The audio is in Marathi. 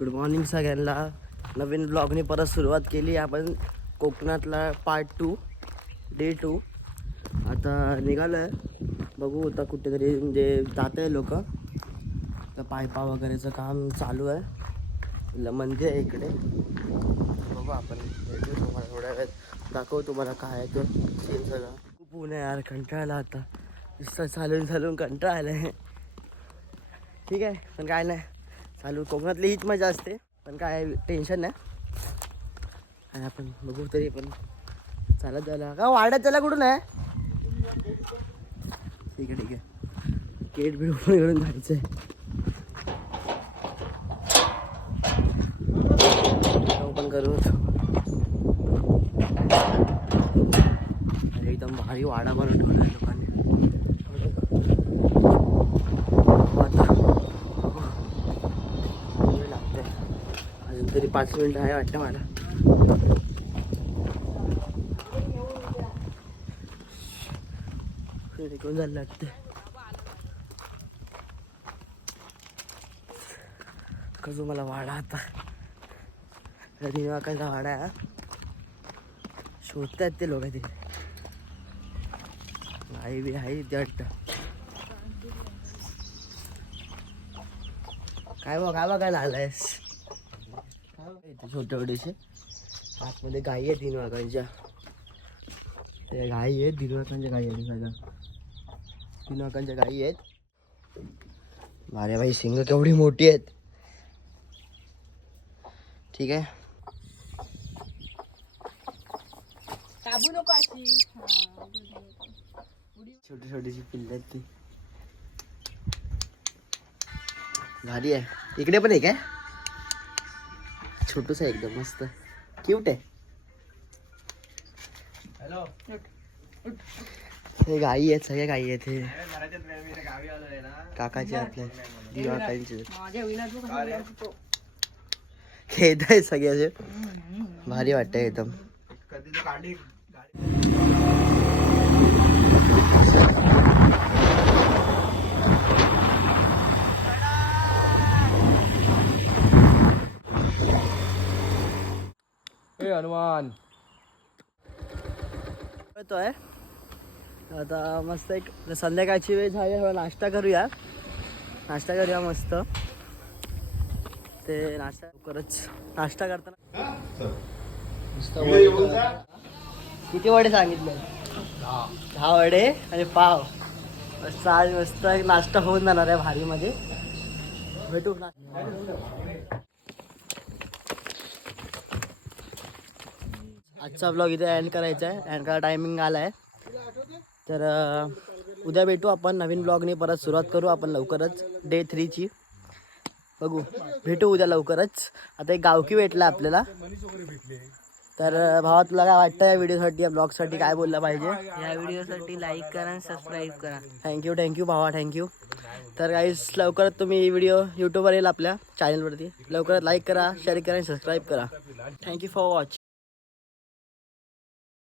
गुड मॉर्निंग सगळ्यांना. नवीन ब्लॉगने परत सुरुवात केली आपण कोकणातला पार्ट 2 डे 2. आता निघालो आहे, बघू आता कुठेतरी म्हणजे जात आहे लोक. तर पायपा वगैरेचं काम चालू आहे, मंदिर आहे इकडे. बघू आपण भेटू तुम्हाला थोड्या वेळात, दाखवू तुम्हाला काय आहे ते सीन सगळं. खूप ऊन आहे यार, कंटाळला आता नुसतं चालून कंटाळा आला आहे. ठीक आहे, पण काय नाही, चालू कोकणातली हीच मजा असते, पण काय टेन्शन नाही. आणि आपण बघू तरी पण चालत जायला का वाड्यात त्याला कुठून आहे. ठीक आहे गेट बी ओपन जायचं आहे. ओपन करू. अरे एकदम भारी वाडा बनवून ठेवला आहे लोकांनी. लागतंय अजून तरी 5 मिनिटं आहे वाटतं मला. कोण जायला लागते कसं मला वाडा आता वाकायचा वाडा आहे. शोधतायत ते लोक तिथे. आई बी आहे ते वाटतं. काय बघायला आलायस. छोटे छोटेसे आतमध्ये गाई आहे 3 वाघांच्या. ते गाई आहेत 3 वाघांच्या गाई आहेत सगळ्या. 3 वाघांच्या गाई आहेत. अरे भाई शिंग केवढी मोठी आहेत. ठीक आहे, छोटी छोटीशी पिल्ल आहेत ती. भारी आहे. इकडे पण आहे काय, छोटूस आहे एकदम मस्त क्यूट आहे. हे गाई आहेत, सगळ्या गाई आहेत. हे काकाचे आपले दिवाकांचे खेळ आहे सगळे असे. भारी वाटतंय एकदम. हनुमान आहे आता मस्त. एक संध्याकाळची वेळ झाली, थोडा नाश्ता करूया मस्त. ते नाश्ता लवकरच नाश्ता करताना मस्त किती वडे सांगितले. 10 वडे आणि पाव. मस्त आज मस्त एक नाश्ता होऊन जाणार आहे भारी मध्ये. भेटू ना. आजचा ब्लॉग इथे एंड करायचा आहे. एंड करा टायमिंग आला आहे. तर उद्या भेटू आपण नवीन ब्लॉगने. परत सुरुवात करू आपण लवकरच डे 3 ची. बघू भेटू उद्या लवकरच. आता एक गावकी भेटला आपल्याला. तर भावा तुला काय वाटतं या व्हिडिओसाठी, या ब्लॉगसाठी काय बोललं पाहिजे. या व्हिडिओसाठी लाईक करा आणि सबस्क्राईब करा. थँक्यू भावा, थँक्यू. तर गाईस लवकरच तुम्ही व्हिडिओ यूट्यूबवर येईल आपल्या चॅनलवरती. लवकरच लाईक करा, शेअर करा आणि सबस्क्राईब करा. Thank you for watching.